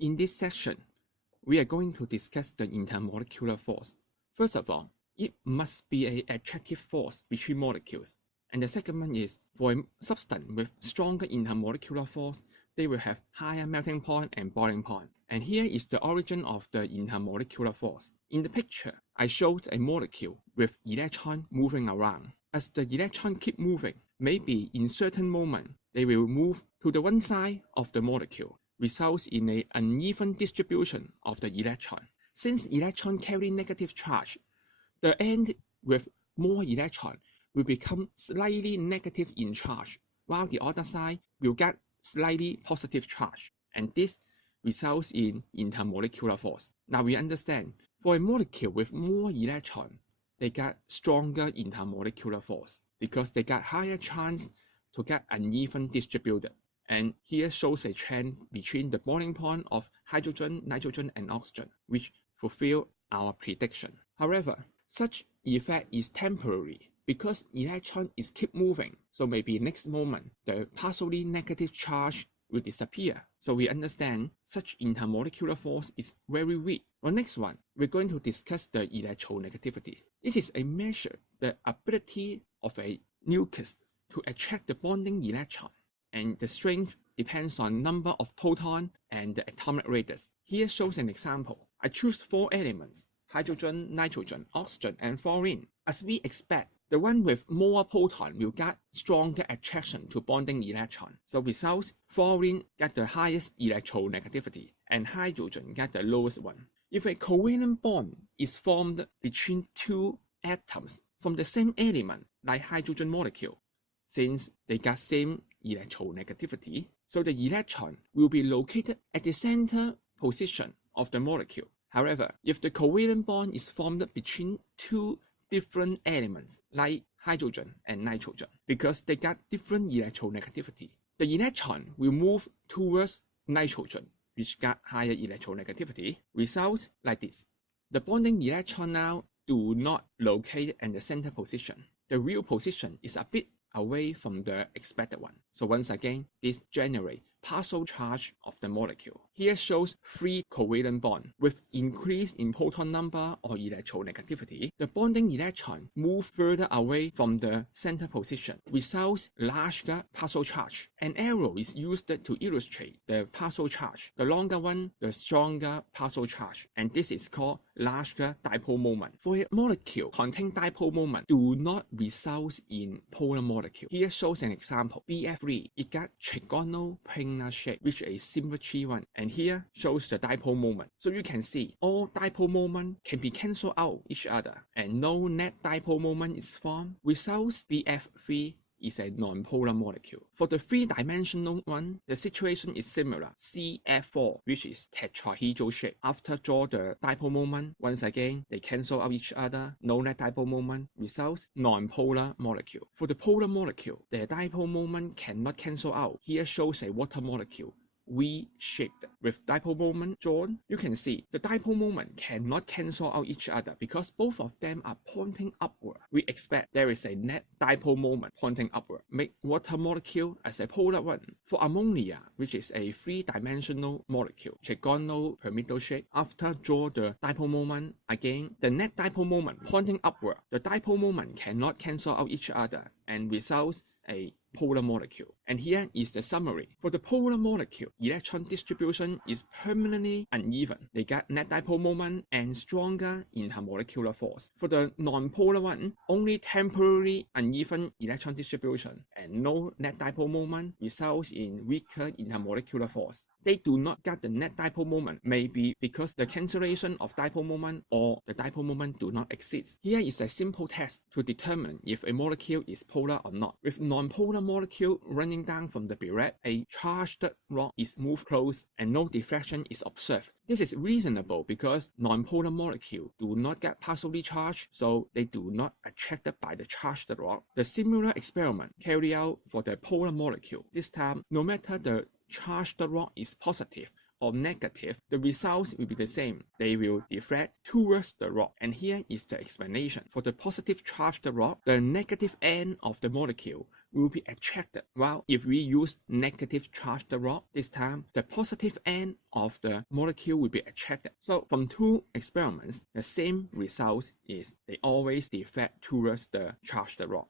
In this section, we are going to discuss the intermolecular force. First of all, it must be an attractive force between molecules. And the second one is, for a substance with stronger intermolecular force, they will have higher melting point and boiling point. And here is the origin of the intermolecular force. In the picture, I showed a molecule with electron moving around. As the electron keep moving, maybe in certain moment, they will move to the one side of the molecule, results in an uneven distribution of the electron. Since electron carry negative charge, the end with more electron will become slightly negative in charge, while the other side will get slightly positive charge, and this results in intermolecular force. Now we understand, for a molecule with more electron, they get stronger intermolecular force because they got higher chance to get uneven distributed. And here shows a trend between the boiling point of hydrogen, nitrogen, and oxygen, which fulfill our prediction. However, such effect is temporary because electron is keep moving, so maybe next moment the partially negative charge will disappear. So we understand such intermolecular force is very weak. For next one, we're going to discuss the electronegativity. This is a measure the ability of a nucleus to attract the bonding electron, and the strength depends on number of proton and the atomic radius. Here shows an example. I choose 4 elements: hydrogen, nitrogen, oxygen, and fluorine. As we expect, the one with more proton will get stronger attraction to bonding electron. So results, fluorine get the highest electronegativity and hydrogen get the lowest one. If a covalent bond is formed between 2 atoms from the same element, like hydrogen molecule, since they got same electronegativity, so the electron will be located at the center position of the molecule. However, if the covalent bond is formed between 2 different elements, like hydrogen and nitrogen, because they got different electronegativity, the electron will move towards nitrogen, which got higher electronegativity. Result like this. The bonding electron now do not locate in the center position. The real position is a bit away from the expected one. So once again, this generates partial charge of the molecule. Here shows 3 covalent bonds with increase in proton number or electronegativity. The bonding electron move further away from the center position, results larger partial charge. An arrow is used to illustrate the partial charge. The longer one, the stronger partial charge, and this is called larger dipole moment. For a molecule containing dipole moment, do not result in polar molecule. Here shows an example. BF3, it got trigonal planar shape, which is a symmetry one, and here shows the dipole moment. So you can see all dipole moment can be cancelled out each other, and no net dipole moment is formed. Results, BF3 is a non-polar molecule. For the 3-dimensional one, the situation is similar. CF4, which is tetrahedral shape. After draw the dipole moment, once again, they cancel out each other. No net dipole moment. Results, non-polar molecule. For the polar molecule, the dipole moment cannot cancel out. Here shows a water molecule, V-shaped. With dipole moment drawn, you can see the dipole moment cannot cancel out each other because both of them are pointing upward. We expect there is a net dipole moment pointing upward, make water molecule as a polar one. For ammonia, which is a 3-dimensional molecule, trigonal pyramidal shape, after draw the dipole moment, again, the net dipole moment pointing upward. The dipole moment cannot cancel out each other and results a polar molecule. And here is the summary. For the polar molecule, electron distribution is permanently uneven. They get net dipole moment and stronger intermolecular force. For the non-polar one, only temporary uneven electron distribution and no net dipole moment results in weaker intermolecular force. They do not get the net dipole moment, maybe because the cancellation of dipole moment or the dipole moment do not exist. Here is a simple test to determine if a molecule is polar or not. With non-polar molecule running down from the burette, a charged rock is moved close and no deflection is observed. This is reasonable because non-polar molecules do not get partially charged, so they do not attracted by the charged rock. The similar experiment carried out for the polar molecule. This time, no matter the charged rock is positive or negative, the results will be the same. They will deflect towards the rock. And here is the explanation. For the positive charged rock, the negative end of the molecule will be attracted, while if we use negative charged rod, this time the positive end of the molecule will be attracted. So from two experiments, the same result is they always deflect towards the charged rod.